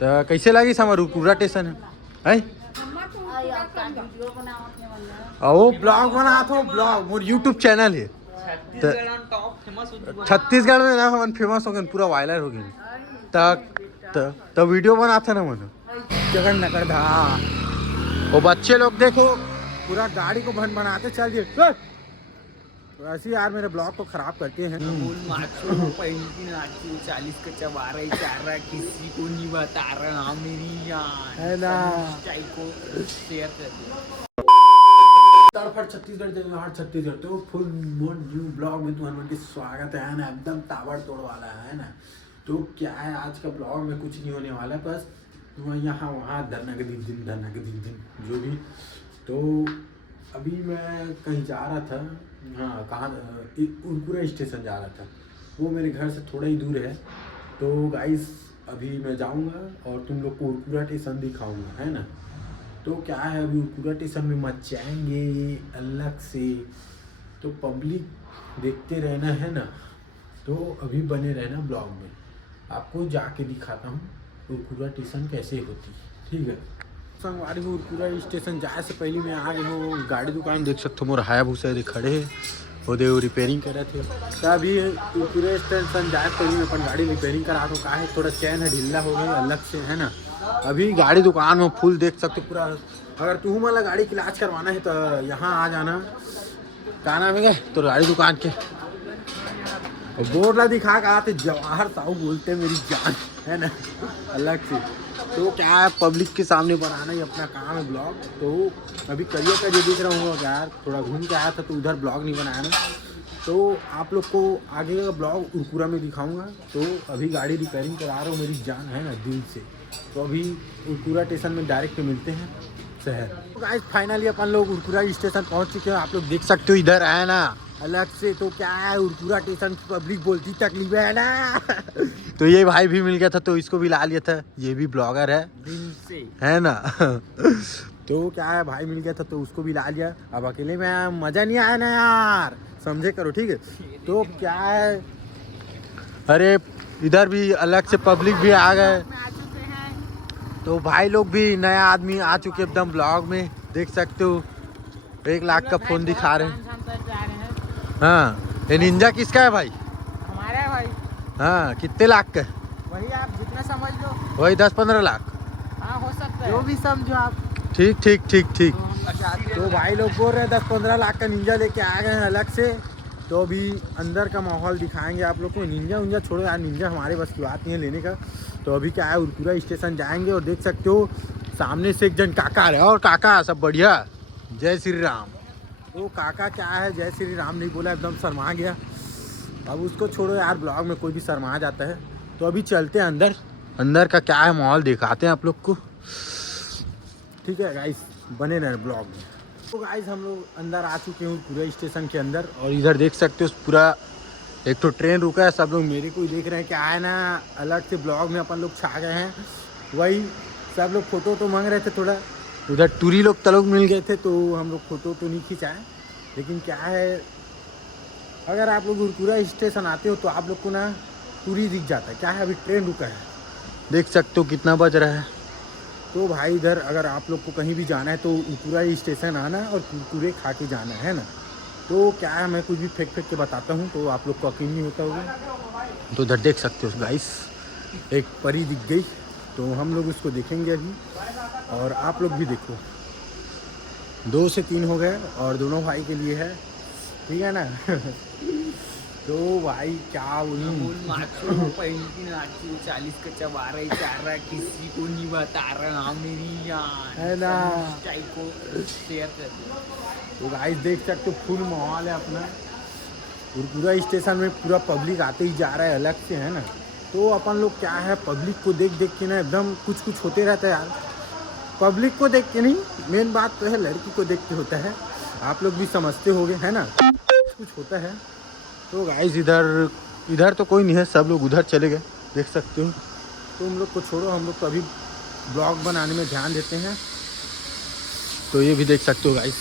तो कैसे लगी हमारे पूरा स्टेशन है ओ ब्लॉग बना तो ब्लॉग मोर यूट्यूब चैनल है छत्तीसगढ़ में ना हम फेमस हो गए पूरा वायरल हो गए तो वीडियो बनाते ना मन जगन नकर धा वो बच्चे लोग देखो पूरा गाड़ी को भन बनाते चल दिए तो ऐसे यार मेरे ब्लॉग को खराब करते हैं 40 का चबारा ही चार रहा किसी को नहीं बता रहा मेरी यार है ना को शेयर कर दिया तड़फड़ छत्तीसगढ़ जगह छत्तीसगढ़ तो फुल मूड न्यू ब्लॉग में तुम्हारे की स्वागत है ना एकदम ताबड़ तोड़ वाला है ना। तो क्या है आज का ब्लॉग में कुछ नहीं होने वाला है, बस यहाँ वहाँ धरना के दिन जो भी। तो अभी मैं कहीं जा रहा था, हाँ कहाँ उरकुरा स्टेशन जा रहा था, वो मेरे घर से थोड़ा ही दूर है। तो गाइस अभी मैं जाऊँगा और तुम लोग को उरकुरा स्टेशन दिखाऊँगा है ना। तो क्या है अभी उरकुरा स्टेशन में मचाएंगे अलग से, तो पब्लिक देखते रहना है ना। तो अभी बने रहना ब्लॉग में, आपको जाके दिखाता हूँ उरकुरा स्टेशन कैसे होती है, ठीक है। संगवारी हूँ उरकुरा स्टेशन जाए से पहले मैं आ गया हूँ गाड़ी दुकान, देख सकते हो मोर हायाबुसा खड़े है वो दे रिपेयरिंग करे थे। तो अभी उरकुरा स्टेशन जाए पहले मैं अपन गाड़ी रिपेयरिंग करा तो का है थोड़ा चैन है ढीला हो गई अलग से है ना। अभी गाड़ी दुकान में फुल देख सकते पूरा। अगर तू वाला गाड़ी की इलाज करवाना है तो यहाँ आ जाना, का नाम है तो गाड़ी दुकान के बोर्ड ला दिखा के आते जवाहर साहू बोलते मेरी जान है ना अलग से। तो क्या है पब्लिक के सामने बनाना ही अपना काम है ब्लॉग। तो अभी करियर का जो दिख रहा हूँ यार थोड़ा घूम के आया था तो उधर ब्लॉग नहीं बनाया ना। तो आप लोग को आगे का ब्लॉग उरकुरा में दिखाऊंगा। तो अभी गाड़ी रिपेयरिंग करा रहा हूँ मेरी जान है ना दिल से। तो अभी उरकुरा स्टेशन में डायरेक्ट मिलते हैं शहर। तो गाइस फाइनली अपन लोग उरकुरा स्टेशन पहुंच चुके हैं, आप लोग देख सकते हो इधर है ना अलग से। तो क्या है उरकुरा स्टेशन पब्लिक बोलती तकलीफ है ना तो ये भाई भी मिल गया था तो इसको भी ला लिया था, ये भी ब्लॉगर है दिन से है ना तो क्या है भाई मिल गया था तो उसको भी ला लिया। अब अकेले में मजा नहीं आया ना यार, समझे करो ठीक है। तो क्या है अरे इधर भी अलग से पब्लिक भी आ गए, तो भाई लोग भी नया आदमी आ चुके एकदम ब्लॉग में देख सकते हो। 1 लाख का फोन दिखा रहे हैं। हाँ ये निंजा किसका है भाई? हमारा है भाई। हाँ कितने लाख का? वही आप जितना समझ लो, वही 10-15 लाख। हाँ हो सकता है जो भी समझो आप। ठीक। तो भाई लोग बोल रहे हैं 10-15 लाख का निंजा लेके आ गए हैं अलग से। तो अभी अंदर का माहौल दिखाएंगे आप लोग को। निंजा छोड़ो यार, निंजा हमारे बस की बात नहीं है लेने का। तो अभी क्या है उरकुरा स्टेशन जाएंगे और देख सकते हो सामने से एक जन काका है। और काका सब बढ़िया, जय श्री राम। तो काका क्या है जय श्री राम नहीं बोला, एकदम शर्मा गया। अब उसको छोड़ो यार, ब्लॉग में कोई भी शर्मा जाता है। तो अभी चलते हैं अंदर का क्या है माहौल दिखाते हैं आप लोग को, ठीक है गाइस बने रहे ब्लॉग में। तो गाइस हम लोग अंदर आ चुके हैं पूरा स्टेशन के अंदर, और इधर देख सकते हो पूरा एक तो ट्रेन रुका है। सब लोग मेरे को ही देख रहे हैं, क्या है ना अलग से ब्लॉग में अपन लोग छा गए हैं। वही सब लोग फोटो तो मांग रहे थे, थोड़ा उधर टूरी लोग तलोग मिल गए थे तो हम लोग फोटो तो नहीं खिंचाए। लेकिन क्या है अगर आप लोग उरकुरा स्टेशन आते हो तो आप लोग को ना टूरी दिख जाता है। क्या है अभी ट्रेन रुका है, देख सकते हो कितना बज रहा है। तो भाई इधर अगर आप लोग को कहीं भी जाना है तो उरकुरा स्टेशन आना और कुरकुरे खा के जाना है ना। तो क्या है मैं कुछ भी फेंक के बताता हूँ तो आप लोग को यकीन नहीं होता होगा। तो उधर देख सकते हो गाइस एक परी दिख गई, तो हम लोग उसको देखेंगे अभी, और आप लोग भी देखो। 2 से 3 हो गए और दोनों भाई के लिए है, ठीक है ना तो भाई क्या बोलूं 40 का चबारा ही चार रहा किसी को नहीं बता रहा मेरी यार है ना को शेयर कर दिया। तो गाइस देख सकते हो फुल माहौल है अपना उरकुरा स्टेशन में, पूरा पब्लिक आते ही जा रहा है अलग से है ना। तो अपन लोग क्या है पब्लिक को देख के ना एकदम कुछ होते रहता है यार। पब्लिक को देख के नहीं, मेन बात तो है लड़की को देख के होता है, आप लोग भी समझते होगे है ना, कुछ होता है। तो गाइस इधर तो कोई नहीं है, सब लोग उधर चले गए देख सकते हो। तो हम लोग को छोड़ो, हम लोग तो अभी ब्लॉग बनाने में ध्यान देते हैं। तो ये भी देख सकते हो गाइस।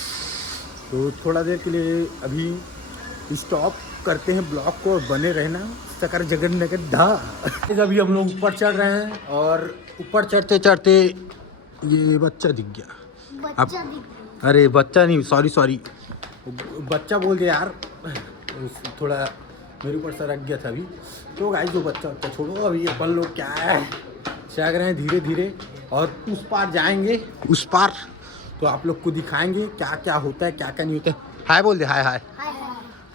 तो थोड़ा देर के लिए अभी स्टॉप करते हैं ब्लॉग को और बने रहना सकल जगन्नाथ धा। अभी हम लोग ऊपर चढ़ रहे हैं और ऊपर चढ़ते चढ़ते ये बच्चा दिख गया। अब अरे बच्चा नहीं, सॉरी बच्चा बोल दिया यार, थोड़ा मेरे ऊपर सरक गया था अभी। तो गाइस जो बच्चा छोड़ो, अभी अपन लोग क्या है चढ़ रहे हैं धीरे धीरे और उस पार जाएंगे। उस पार तो आप लोग को दिखाएंगे क्या क्या होता है, क्या क्या नहीं होता है। हाय बोल दे, हाय हाय।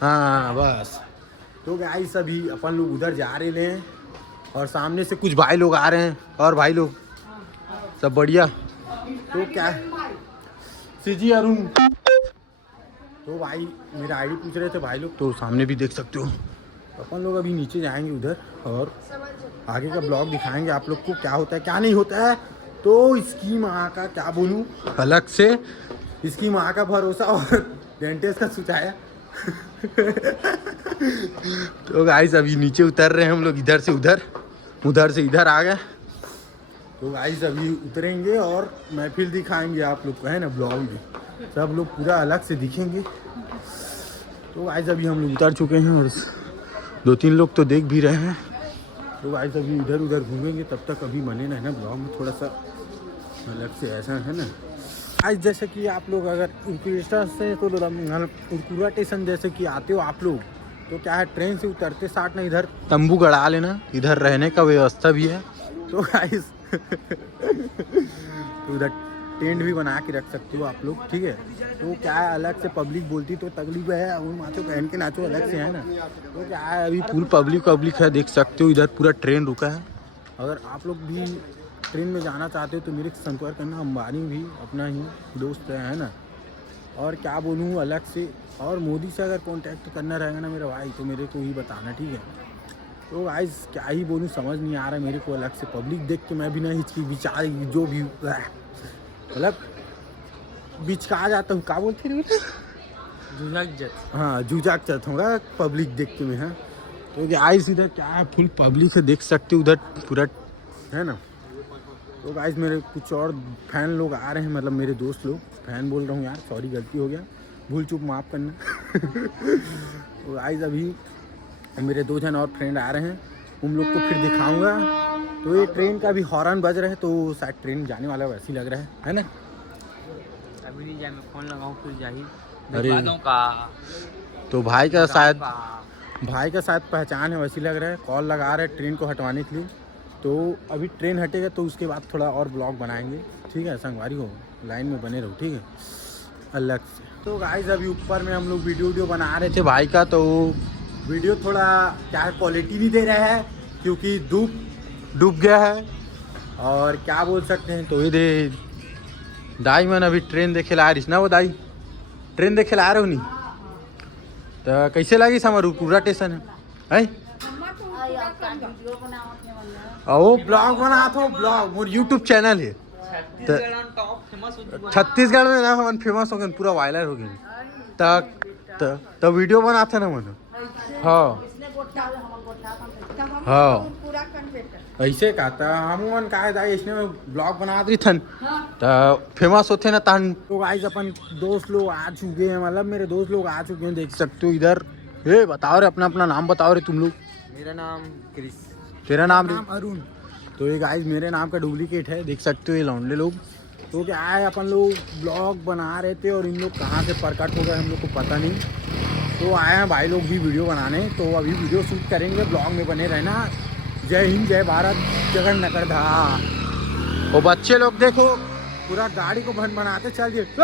हाँ बस। तो गाइस अभी अपन लोग उधर जा रहे हैं और सामने से कुछ भाई लोग आ रहे हैं। और भाई लोग सब बढ़िया? तो क्या सीजी अरुण, तो भाई मेरा आईडी पूछ रहे थे भाई लोग, तो सामने भी देख सकते हो। अपन लोग अभी नीचे जाएंगे उधर और आगे का ब्लॉग दिखाएंगे आप लोग को क्या होता है क्या नहीं होता है। तो इसकी माँ का क्या बोलूँ, अलग से इसकी माँ का भरोसा और डेंटिस्ट का सुचाया। तो गाइस अभी नीचे उतर रहे हैं हम लोग, इधर से उधर, उधर से इधर आ गए। तो गाइस अभी उतरेंगे और महफिल दिखाएंगे आप लोग को, है ना, ब्लॉग में सब लोग पूरा अलग से दिखेंगे। तो गाइस अभी हम लोग उतर चुके हैं और 2-3 लोग तो देख भी रहे हैं। तो गाइस अभी इधर उधर घूमेंगे, तब तक अभी बने ना है ना ब्लॉग में थोड़ा सा अलग से, ऐसा है ना। आज जैसे कि आप लोग अगर इंस्टा से तो उरकुरा स्टेशन जैसे कि आते हो आप लोग, तो क्या है ट्रेन से उतरते साथ ना इधर तंबू गड़ा लेना, इधर रहने का व्यवस्था भी है। तो गाइस तो उधर टेंट भी बना के रख सकते हो आप लोग, ठीक है। तो क्या है अलग से पब्लिक बोलती तो तकलीफ है, उन नाचो पहन के नाचो अलग से, है ना। तो क्या है अभी फुल पब्लिक है, देख सकते हो इधर पूरा ट्रेन रुका है। अगर आप लोग भी ट्रेन में जाना चाहते हो तो मेरे संपर्क करना, अंबानी भी अपना ही दोस्त है ना। और क्या बोलूँ अलग से, और मोदी से अगर कांटेक्ट करना रहेगा ना मेरा भाई तो मेरे को ही बताना, ठीक है। तो गाइस क्या ही बोलूँ, समझ नहीं आ रहा है मेरे को अलग से। पब्लिक देख के मैं भी ना हिचकी विचार जो भी मतलब बिचका जाता हूँ, क्या बोलते हैं हाँ जुझाक जाता हूँ पब्लिक देख के मैं। हाँ तो गाइस इधर क्या है फुल पब्लिक है, देख सकते हो उधर पूरा, है ना। तो गाइस मेरे कुछ और फैन लोग आ रहे हैं, मतलब मेरे दोस्त लोग, फैन बोल रहा हूँ यार, सॉरी गलती हो गया, भूल चूक माफ़ करना। तो गाइस अभी मेरे 2 जन और फ्रेंड आ रहे हैं, उन लोग को फिर दिखाऊंगा। तो ये ट्रेन का भी हॉर्न बज रहा है, तो शायद ट्रेन जाने वाला वैसे ही लग रहा है ना। अभी नहीं जाए, मैं फोन लगाऊं फिर जाही। अरे का तो भाई का शायद पहचान है, वैसी लग रहा है, कॉल लगा रहे हैं ट्रेन को हटवाने के लिए। तो अभी ट्रेन हटेगा तो उसके बाद थोड़ा और ब्लॉग बनाएंगे, ठीक है। संगवारी हो लाइन में बने रहो, ठीक है, अलग से। तो गाइस अभी ऊपर में हम लोग वीडियो बना रहे थे भाई का, तो वीडियो थोड़ा क्या है क्वालिटी नहीं दे रहा है क्योंकि डूब गया है। और क्या बोल सकते हैं, तो ये दे दाई मन अभी ट्रेन देखे ला रही ना, वो दाई ट्रेन देखे ला रहे हो नहीं तो कैसे लगी हमारे पूरा स्टेशन है। वो ब्लॉग बना तो ब्लॉग मोर यूट्यूब चैनल है, छत्तीसगढ़ में ना हम फेमस हो गए, पूरा वायरल हो गए। तो वीडियो बनाते ना मन। हाँ हाँ ऐसे का हम मन का इसने ब्लॉग बना दी थन तो फेमस होते ना तन। तो गाइस अपन दोस्त लोग आ चुके हैं, मतलब मेरे दोस्त लोग आ चुके हैं, देख सकते हो इधर। ए बताओ रे अपना अपना नाम बताओ रे तुम लोग। मेरा नाम क्रिस। तेरा नाम अरुण। तो ये गाइस मेरे नाम का डुप्लीकेट है, देख सकते हो ये लौंडे लोग। तो क्या है अपन लोग ब्लॉग बना रहे थे और इन लोग कहाँ से प्रकट हो गए हम लोग को पता नहीं। तो आए हैं भाई लोग भी वीडियो बनाने, तो अभी वीडियो शूट करेंगे, ब्लॉग में बने रहना। जय हिंद, जय भारत, जगन्नाथ धा। वो बच्चे लोग देखो पूरा गाड़ी को बनाते चल दिए। तो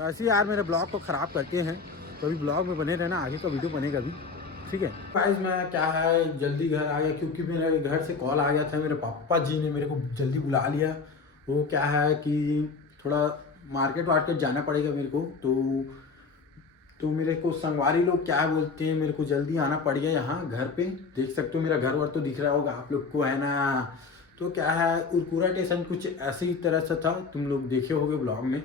ऐसे यार मेरे ब्लॉग को ख़राब करते हैं, तो अभी ब्लॉग में बने रहना, आगे का वीडियो बनेगा अभी, ठीक है। गाइस मैं क्या है जल्दी घर आ गया क्योंकि मेरे घर से कॉल आ गया था, मेरे पापा जी ने मेरे को जल्दी बुला लिया। वो क्या है कि थोड़ा मार्केट जाना पड़ेगा मेरे को। तो मेरे को संगवारी लोग क्या बोलते हैं, मेरे को जल्दी आना पड़ गया यहाँ घर पे। देख सकते हो मेरा घर वर तो दिख रहा होगा आप लोग को, है ना। तो क्या है उरकुरा स्टेशन कुछ ऐसे ही तरह से था, तुम लोग देखे होगे ब्लॉग में।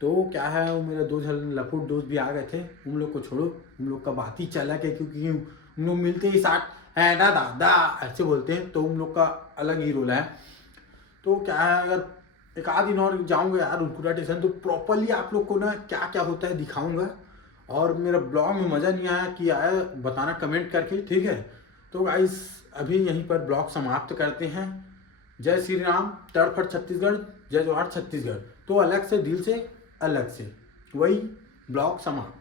तो क्या है वो मेरा 2 लफुट दोस्त भी आ गए थे, उन लोग को छोड़ो, उन लोग का बात ही चला है क्योंकि उन लोग मिलते ही साथ है ना दादा ऐसे बोलते हैं, तो उन लोग का अलग ही रोल है। तो क्या है अगर एक आध दिन और जाऊँगा यार उरकुरा स्टेशन, तो प्रॉपरली आप लोग को ना क्या क्या होता है दिखाऊँगा। और मेरा ब्लॉग में मज़ा नहीं आया कि आया बताना कमेंट करके, ठीक है। तो गाइस अभी यहीं पर ब्लॉग समाप्त करते हैं। जय श्री राम, तड़फड़ छत्तीसगढ़, जय जोहार छत्तीसगढ़। तो अलग से दिल से अलग से वही ब्लॉग समाप्त।